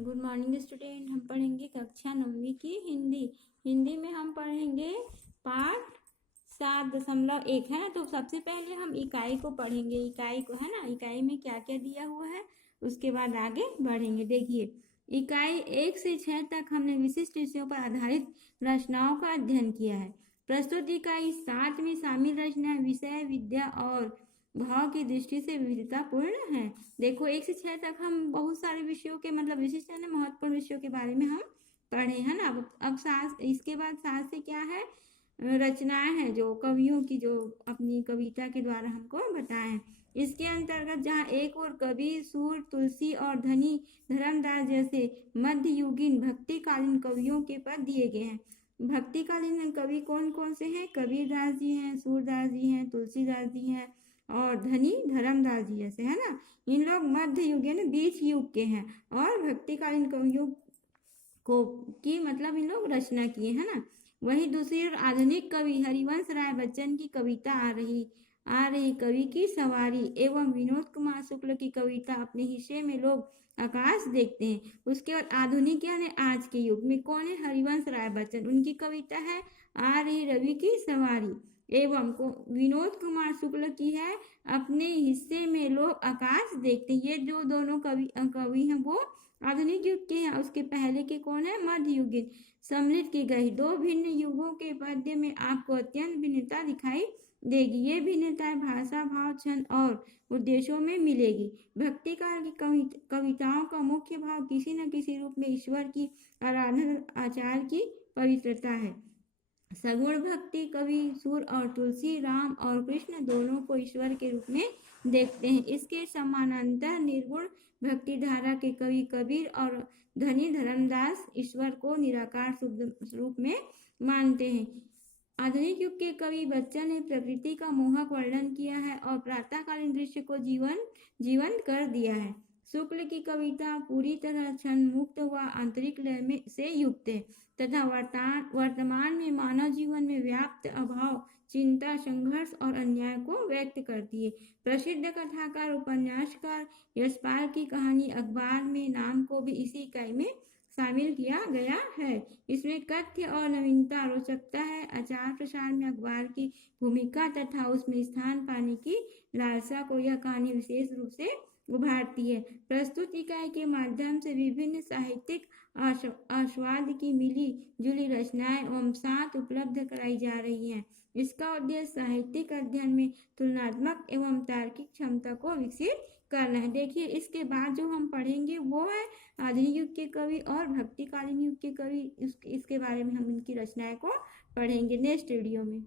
Good morning student. हम पढ़ेंगे कक्षा 9वीं की हिंदी। हिंदी में हम पढ़ेंगे पाठ 7.1 है ना। तो सबसे पहले हम इकाई को पढ़ेंगे, इकाई को है ना, इकाई में क्या क्या दिया हुआ है, उसके बाद आगे बढ़ेंगे। देखिए, इकाई 1 से 6 तक हमने विशिष्ट विषयों पर आधारित रचनाओं का अध्ययन किया है। प्रस्तुत इकाई 7 में शामिल रचना विषय, विद्या और भाव की दृष्टि से विविधतापूर्ण है। देखो, 1 से 6 तक हम बहुत सारे विषयों के मतलब विशिष्ट यानी महत्वपूर्ण विषयों के बारे में हम पढ़े है ना। अब सास इसके बाद सास से क्या है, रचनाएं हैं जो कवियों की, जो अपनी कविता के द्वारा हमको बताए हैं। इसके अंतर्गत जहाँ एक और कबीर, सूर, तुलसी और धनी धर्मदास जैसे मध्ययुगीन भक्तिकालीन कवियों के पद दिए गए हैं। भक्तिकालीन कवि कौन कौन से हैं? कबीरदास जी हैं, सूरदास जी हैं, तुलसीदास जी हैं और धनी धर्मदास जी जैसे, है ना। इन लोग मध्य युग यानी बीच युग के हैं और भक्तिकालीन कवियों को की मतलब इन लोग रचना किए, है ना। वहीं दूसरी ओर आधुनिक कवि हरिवंश राय बच्चन की कविता आ रही कवि की सवारी एवं विनोद कुमार शुक्ल की कविता अपने हिस्से में लोग आकाश देखते हैं। उसके बाद आधुनिक यानी आज के युग में कौन है? हरिवंश राय बच्चन, उनकी कविता है आ रही रवि की सवारी एवं विनोद कुमार शुक्ल की है अपने हिस्से में लोग आकाश देखते। ये जो दोनों कवि हैं वो आधुनिक युग के हैं। उसके पहले के कौन है? मध्य युगीन। सम्मिलित की गई दो भिन्न युगों के पद्य में आपको अत्यंत भिन्नता दिखाई देगी। ये भिन्नताएं भाषा, भाव, छंद और उद्देश्यों में मिलेगी। भक्ति काल की कविताओं का मुख्य भाव किसी न किसी रूप में ईश्वर की आराधना, आचार की पवित्रता है। सगुण भक्ति कवि सूर और तुलसी, राम और कृष्ण दोनों को ईश्वर के रूप में देखते हैं। इसके समानांतर निर्गुण भक्ति धारा के कवि कबीर और धनी धर्मदास ईश्वर को निराकार रूप में मानते हैं। आधुनिक युग के कवि बच्चन ने प्रकृति का मोहक वर्णन किया है और प्रातःकालीन दृश्य को जीवंत कर दिया है। शुक्ल की कविता पूरी तरह छंद मुक्त व आंतरिक लय में से युक्त है तथा वर्तमान में मानव जीवन में व्याप्त अभाव, चिंता, संघर्ष और अन्याय को व्यक्त करती है। प्रसिद्ध कथाकार उपन्यासकार यशपाल की कहानी अखबार में नाम को भी इसी इकाई में शामिल किया गया है। इसमें तथ्य और नवीनता, रोचकता है। आचार प्रसार में अखबार की भूमिका तथा उसमें स्थान पाने की लालसा को यह कहानी विशेष रूप से उभारती है। प्रस्तुत इकाई के माध्यम से विभिन्न साहित्यिक आस्वाद की मिली जुली रचनाएं एवं साथ उपलब्ध कराई जा रही हैं। इसका उद्देश्य साहित्यिक अध्ययन में तुलनात्मक एवं तार्किक क्षमता को विकसित करना है। देखिए, इसके बाद जो हम पढ़ेंगे वो है आधुनिक युग के कवि और भक्तिकालीन युग के कवि। इसके बारे में हम इनकी रचनाएं को पढ़ेंगे नेक्स्ट वीडियो में।